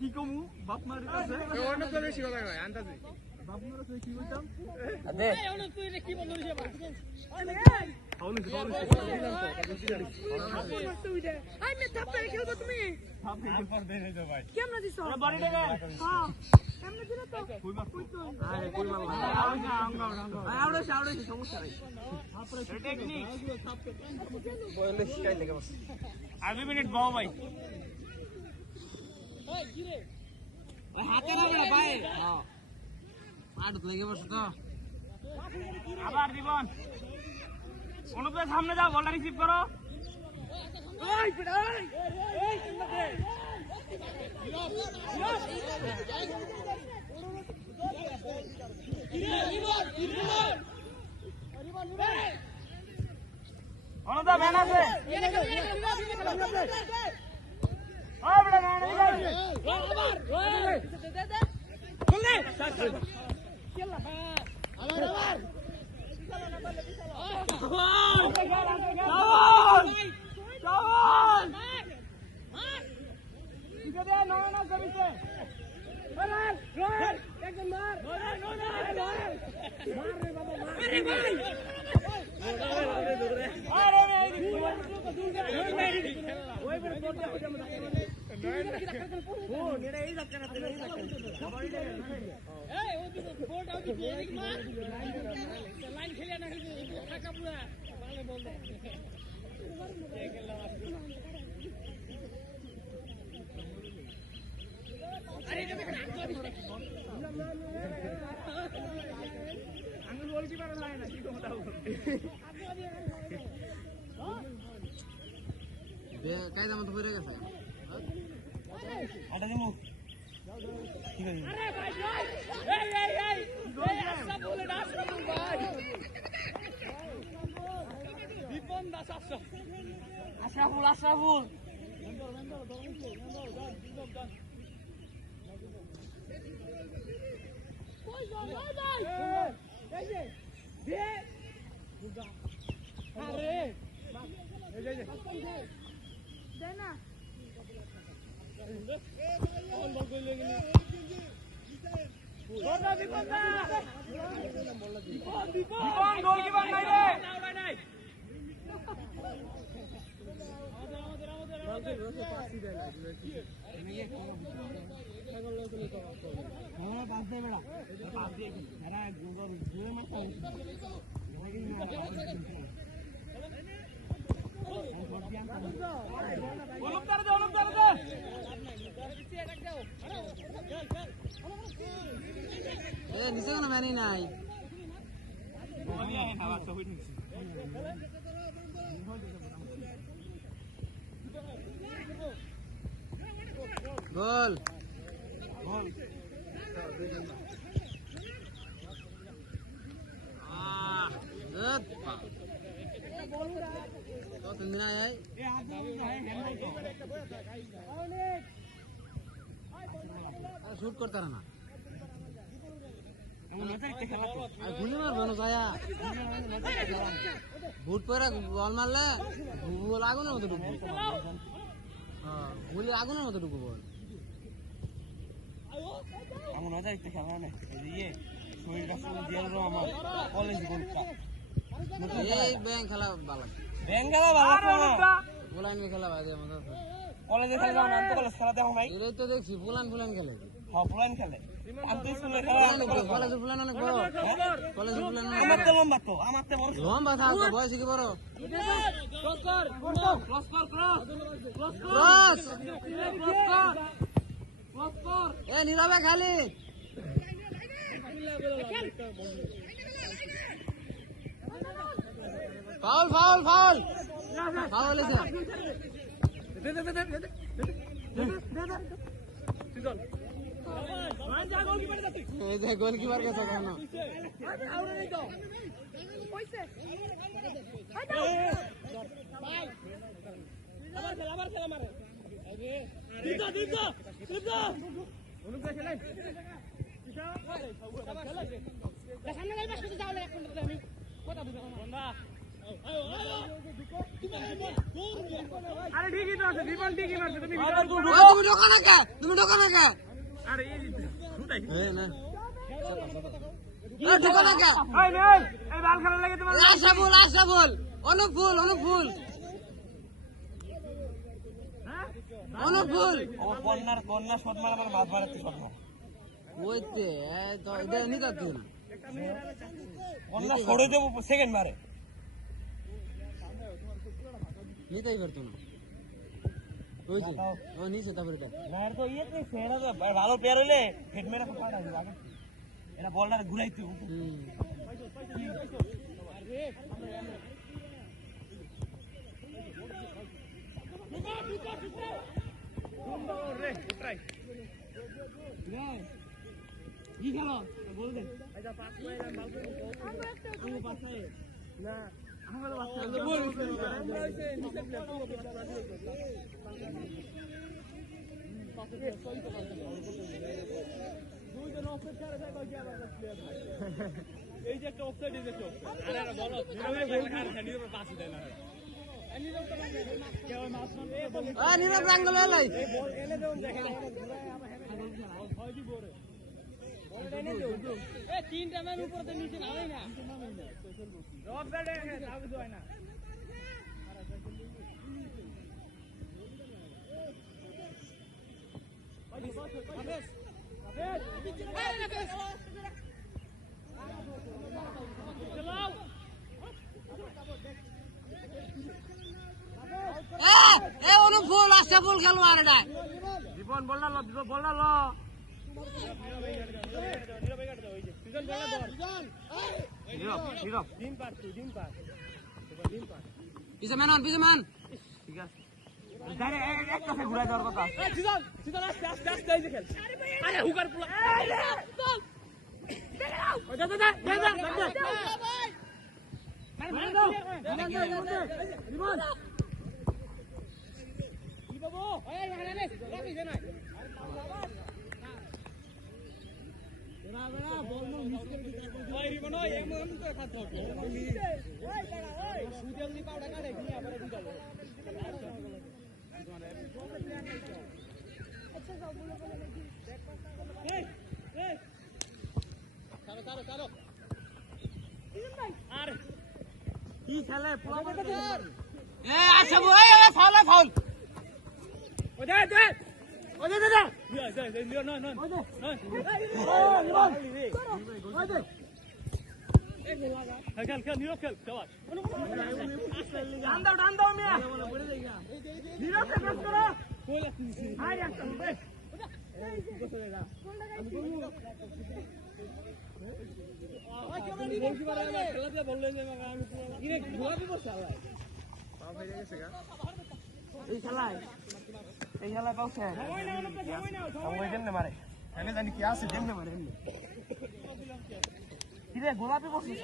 কি কমু বাপ মার কাছে অন্য তো বেশি কথা কয় আন্দাজে বাপ মার কাছে কি কইতাম দে ওনে তুই কি বল ধরিস বা আই মে থাপ্পড় খেলবো তুমি থাপ্পড় দে নাই তো ভাই কেমন দিছ আরে বড়ি দে হ্যাঁ কেমন দিল তো কই মার কই তো আরে কই মার আউড়ে সমস্যা নাই থাপ্পড় টেকনিক বলে শিখাই লাগে বস আর 2 মিনিট বাও ভাই ওই কি রে হাতে না বড় ভাই হ্যাঁ পাড় লাগে বস তো আবার জীবন অনুপের সামনে যাও বলটা রিসিভ করো ওই পিড়াই এই চিন্তা দে অনুদা ম্যান আছে ওই বড় ম্যান এই আবার দে দে বললে খেলা আবার কায়দা মতো পড়ে গেছে আটা দিমু ঠিক আছে আরে ভাই এই আশরাফুল ভাই দীপন দাস আশরাফুল কই যাই এই যে দে আরে এই যে দে না কোন বল কই লাগি গোটা দীপন গোলকিপার নাই রে নাই আমাদের পাসই দেয় না এনে কি ছাগল লোক তো আমরা পাস দেই বেড়া পাস দেই এরা গোল জুয়ে মারতে নিচে কোনো ম্যানি নাই গোল तुम दिन आए शूट करता रहना गुली मार बनो जाया बूट पर बॉल मार ले बॉल आगो ना मत डुबो हां गुली आगो ना मत डुबो बॉल हम ना जाते खेलना ने ये শরীর কাছে দিয়ে রো আমার কলেজ গোলটা এই ব্যাং খেলা ভালো ব্যাং খেলা ভালো না ফুলান খেলা ভালো আমাদের কলেজে খেলা না তো কলেজ খেলা দেখো নাই এই তো দেখছি ফুলান খেলে হ্যাঁ ফুলান খেলে আমি স্কুলে খেলা কলেজে ফুলান অনেক বড় কলেজে ফুলান আমার তো লম্বা তো আমার তো বড় লম্বা থাক তো বয়স কি বড় ক্রস কর এ নীরবে খালি फाउल फाउल फाउल फाउल है दे दे दे दे दे सीधल मान जा गोलकीपर जाती ए जे गोलकीपर का सकाना आउरे नहीं तो पैसे भाई आবার খেলা মারে আরে দিদা অনুপ খেলে কিসা সামনে যাই পাশে যাও এক মিনিট আমি কথা বুঝাবো বন্ধা আরে ঠিকই তো আছে বিপন ঠিকই মারছে তুমি ঢোকা না কে তুমি ঢোকা না কে আরে এই ফুটাই না ঢোকা না কে এই বাল খেলা লাগে তোমার আশা বল অনুফুল ও বন্যার শট মারা আমার মাছ মারাতে স্বপ্ন ওইতে তো এটা নিতে দিও না বন্যা ছড়ে দেব সেকেন্ড মারে নিতেই পারতো না ওই যে ও নিচে তারপরে না তো ইয়েতে সেরা ভালো প্লেয়ার হইলে হেড মেরা তো পাড়া দিবা এটা বলটা ঘুরাইতে এই যে একটা অফসাইড এই যে একটা অফসাইড আরে বলো নিরবে পাস দেয় না নীরব রাঙ্গল এলাই এনে দেন দেখেন হয় দি বড় এ তিনটা ম্যান উপরে নিচে নামেই না রব বেডে যাও কিছু হয় না অনুফুল আশা ফুল খেলোয়াড় এটা জীবন বললা ল পিছে মান ঠিক আছে এক কাছে ঘুরাই দেওয়ার কথা আস্তে খেল আরে হুকার পুলা কি খেলে ফাউল টান দাও মিয়া নীরব কে প্রেস করো এই খেলায় পাউছে মারে আমি জানি কি আছে দেমনে মারে গোলাপি বসিস